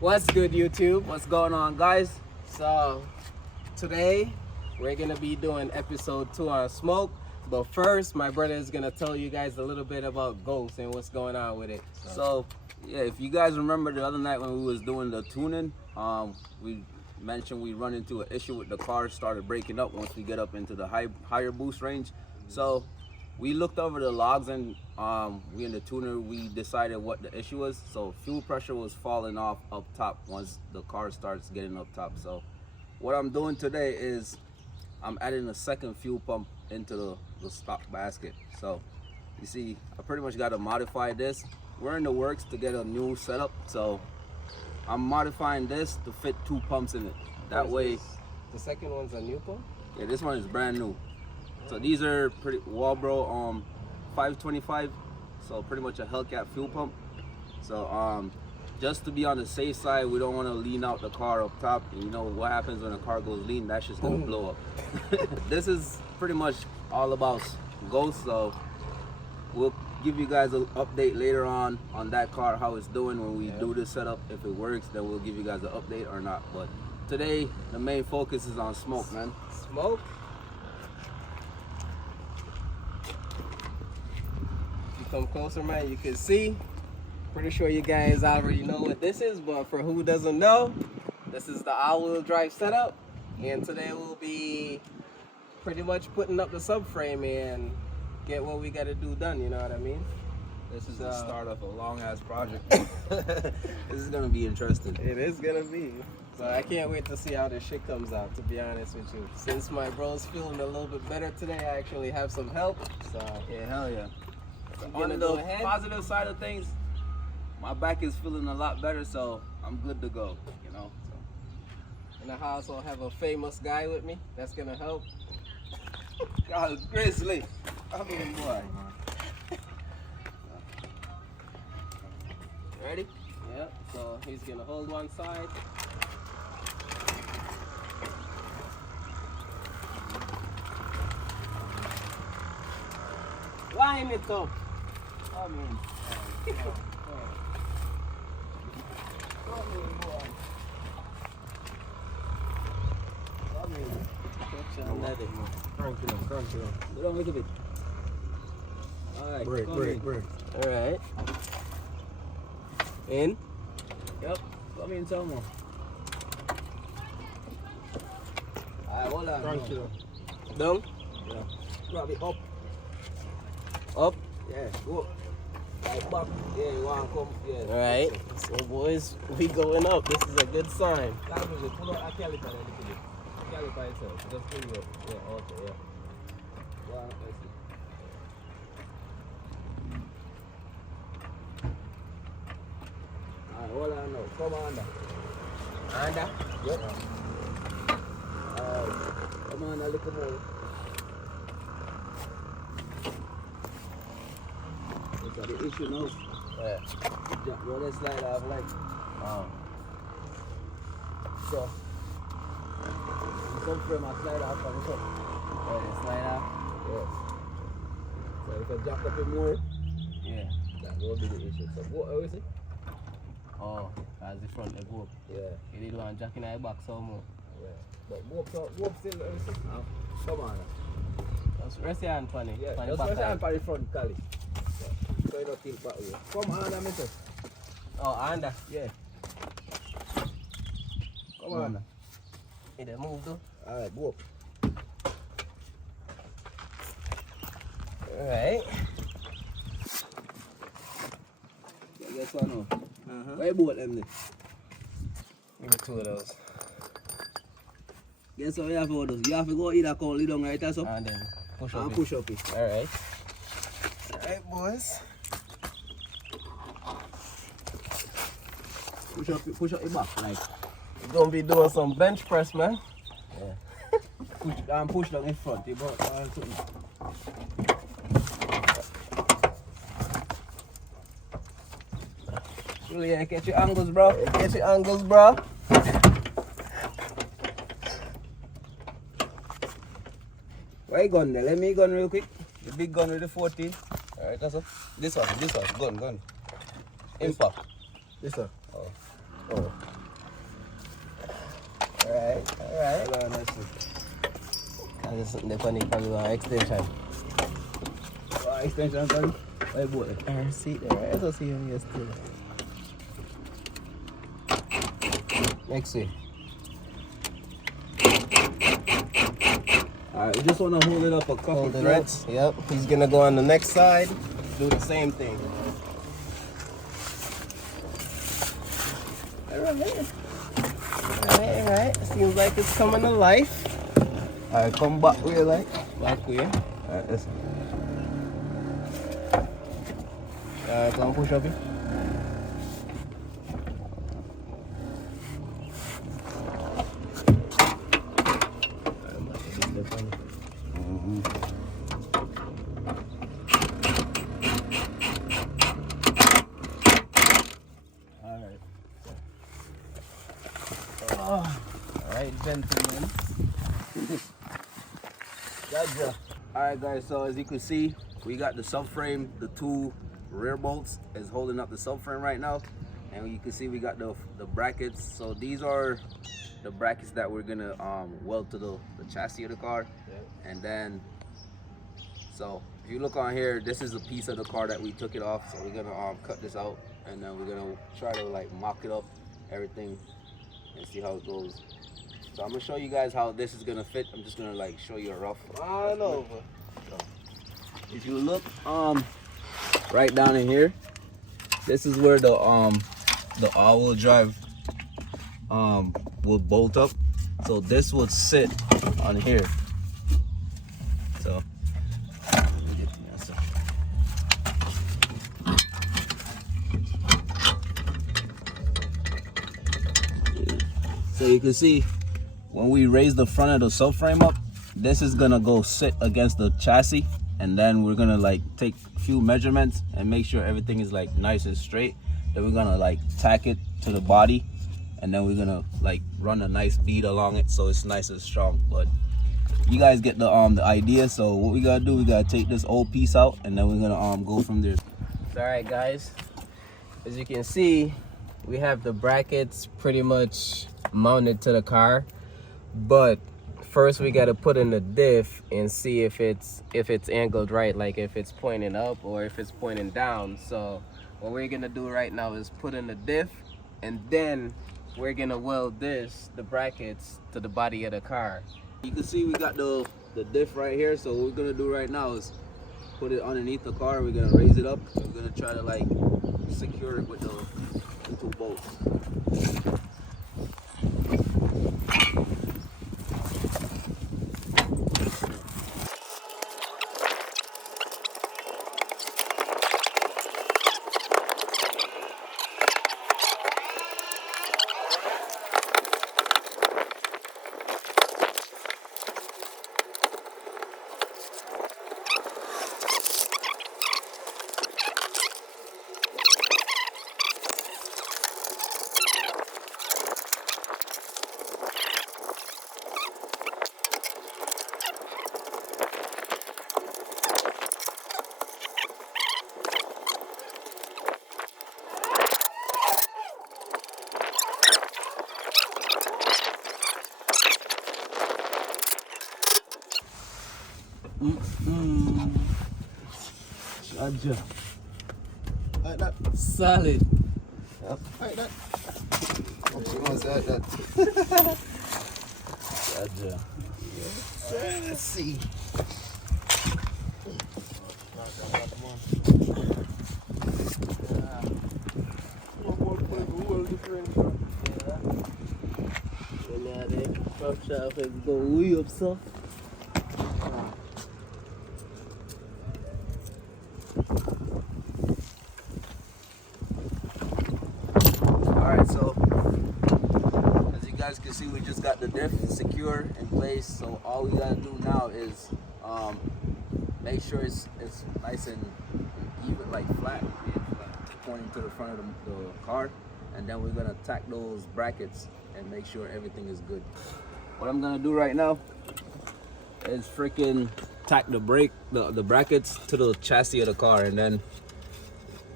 What's good, YouTube? What's going on, guys? So today we're gonna be doing episode 2 on smoke, but first my brother is gonna tell you guys a little bit about Ghost and what's going on with it. So yeah, if you guys remember the other night when we was doing the tuning, we mentioned we run into an issue with the car, started breaking up once we get up into the higher boost range. So we looked over the logs and we in the tuner, we decided what the issue was. So fuel pressure was falling off up top once the car starts getting up top. So what I'm doing today is I'm adding a second fuel pump into the stock basket. So you see, I pretty much got to modify this. We're in the works to get a new setup. So I'm modifying this to fit 2 pumps in it. That way, the second one's a new pump? Yeah, this one is brand new. So these are pretty Walbro 525, so pretty much a Hellcat fuel pump. So just to be on the safe side, we don't want to lean out the car up top. And you know what happens when a car goes lean? That's just gonna blow up. This is pretty much all about Ghost. So we'll give you guys an update later on that car, how it's doing when we do this setup. If it works, then we'll give you guys an update or not. But today the main focus is on smoke, man. Smoke? Come closer, man, you can see. Pretty sure you guys already know what this is, but for who doesn't know, this is the all-wheel drive setup, and today we'll be pretty much putting up the subframe and get what we got to do done, you know what I mean? This is the start of a long-ass project. This is gonna be interesting. It is gonna be. So I can't wait to see how this shit comes out, to be honest with you. Since my bro's feeling a little bit better today, I actually have some help, so yeah, hell yeah. On the positive side of things, my back is feeling a lot better, so I'm good to go, you know. So. And I also have a famous guy with me that's gonna help. God, Grizzly. I mean, boy. Ready? Yep. So he's gonna hold one side. Line it up. I mean, Crank it up. Go down a little bit. Alright, break. Alright. In? Yep, come in some more. Alright, hold on. Crank it up. Down? Yeah. Grab it up. Up? Yeah, go. Right back. Yeah, you want to come. Yeah. Alright. So boys, we going up. This is a good sign. Pull out a caliper a little bit. Caliper itself. Just pull it up. Yeah, okay, yeah. Go on, let's see. Alright, hold on now. Come on under. Under? Yep. Come on a little more. What's the issue now? Yeah. Roll that slide off like. So. Some frame I slide off on the top. Oh, the slide off? Yes. So if I jack up it more, Yeah. that will be the issue. So what is it? Oh, that's the front leg up. Yeah. You did one jack in the back some more. Yeah. But whoop still everything now. Come on now. Just rest your hand on it. Yeah, on the just back press side. hand for the front, Cali. Yeah. So you don't tilt back away. Come on, Mr. Oh, under. Yeah. Come on. Did it move though? Alright, go up. Alright. Yeah, guess what now? Where you bought them then? Give me 2 of those. Guess what you have to do? You have to go either come lay down right or so? And then push up And it. push up it. Alright. Alright, boys. Push up your back like. We're gonna be doing some bench press, man. Yeah. Push down in front. You brought something. Really, yeah, get your angles, bro. Get your angles, bro. Where you gun there? Let me gun real quick. The big gun with the 14. Alright, that's it. This one, gun. Impact. This one. Oh. There's something funny coming on extension. Extension, sorry. Hey, boy. Seat there, right? Let's see him yesterday. Next week. Alright, we just want to hold it up a couple threads. Yep, he's gonna go on the next side, do the same thing. Alright. Seems like it's coming to life. Alright, come back where you like. Back where? Alright, listen. Go and push up here. Alright, gentlemen. Gotcha. Alright guys, so as you can see, we got the subframe, the two rear bolts is holding up the subframe right now. And you can see we got the brackets. So these are the brackets that we're gonna weld to the chassis of the car. Yeah. And then, so if you look on here, this is a piece of the car that we took it off. So we're gonna cut this out, and then we're gonna try to like mock it up, everything, and see how it goes. So I'm gonna show you guys how this is gonna fit. I'm just gonna like show you a rough. I know. So, if you look right down in here, this is where the all-wheel drive will bolt up. So this would sit on here. So let me get to that side. So you can see when we raise the front of the subframe up, this is gonna go sit against the chassis, and then we're gonna like take a few measurements and make sure everything is like nice and straight. Then we're gonna like tack it to the body, and then we're gonna like run a nice bead along it so it's nice and strong. But you guys get the idea. So what we gotta do, we gotta take this old piece out, and then we're gonna go from there. All right, guys, as you can see, we have the brackets pretty much mounted to the car, but first we got to put in the diff and see if it's angled right, like if it's pointing up or if it's pointing down. So what we're gonna do right now is put in the diff, and then we're gonna weld the brackets to the body of the car. You can see we got the diff right here. So what we're gonna do right now is put it underneath the car. We're gonna raise it up. We're gonna try to like secure it with the two bolts. Like that. Solid. Yep. Like that. Like that. Let's see. Go way up, so. Alright, so as you guys can see, we just got the diff secure in place. So all we gotta do now is make sure it's nice and even, like flat, pointing to the front of the car, and then we're gonna tack those brackets and make sure everything is good. What I'm gonna do right now is freaking tack the brackets to the chassis of the car, and then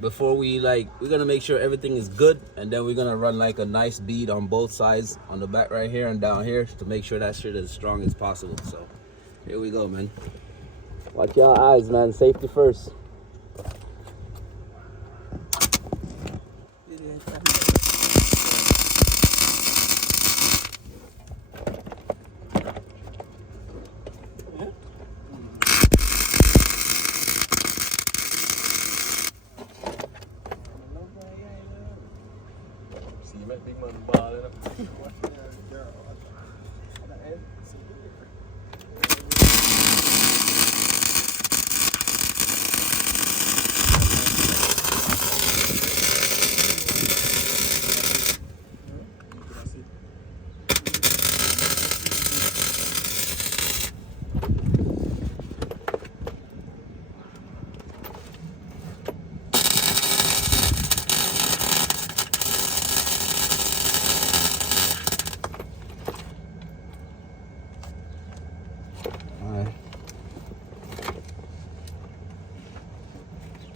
before we're gonna make sure everything is good, and then we're gonna run like a nice bead on both sides, on the back right here and down here, to make sure that shit is as strong as possible. So here we go, man. Watch your eyes, man. Safety first.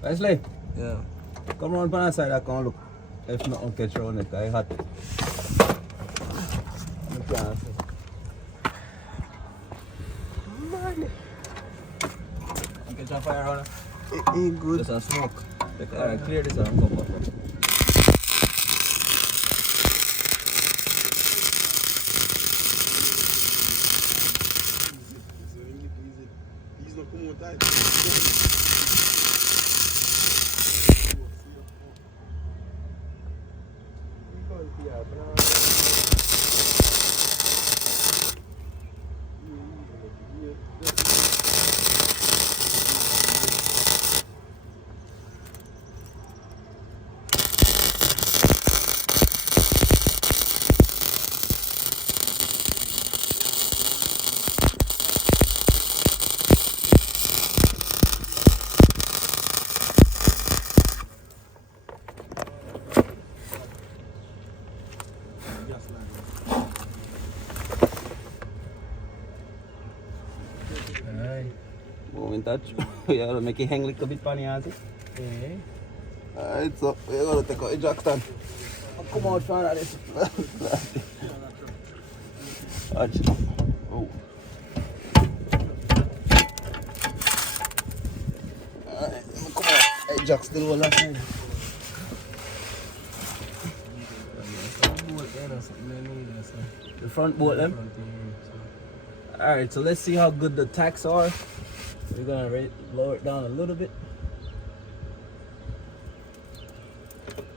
Leslie, Yeah. come on pan side, I can look. If nothing catch around it, I hot. Money. Catch on fire around It ain't good. Just a smoke. Alright, clear this out and come back. Go in touch. Yeah, make it hang like a bit funny, has it? Yeah. Alright, so we're gonna take out the jack stand. Come out from this. Watch. Oh. Alright, come on. Hey, jack still all that time. The front bolt, them? Alright, so let's see how good the tacks are. We're gonna lower it down a little bit.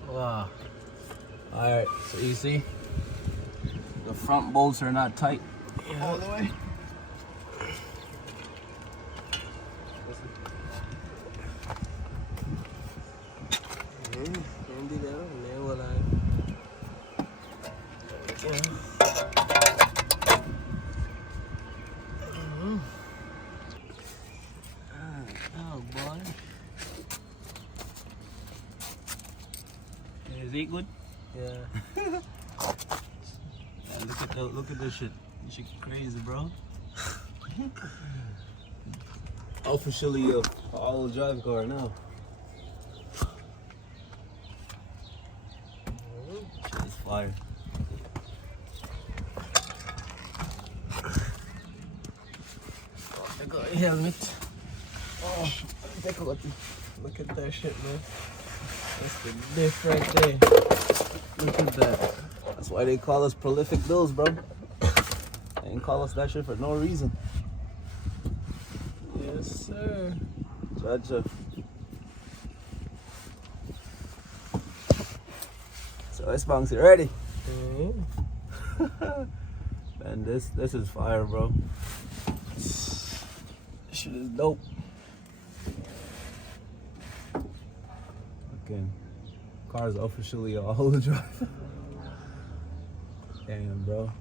Wow. Alright, so you see, the front bolts are not tight All the way. Oh boy. Is it good? Yeah. Look at this shit. This shit crazy, bro. Officially a all drive car now. Shit is fire. I got a helmet. Oh, take a look. Look at that shit, man. That's the diff right there. Look at that. That's why they call us prolific bills, bro. They ain't call us that shit for no reason. Yes, sir. Gotcha. So this bouncy ready. Man, this is fire, bro. This shit is dope. Okay. Car's officially a whole drive. Damn, bro.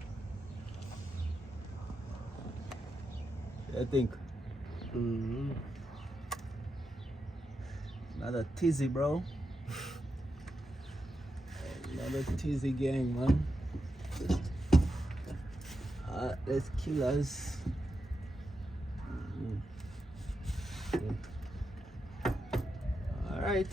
I think. Another tizzy, bro. Another tizzy gang, man. Let's kill us. Okay. All right.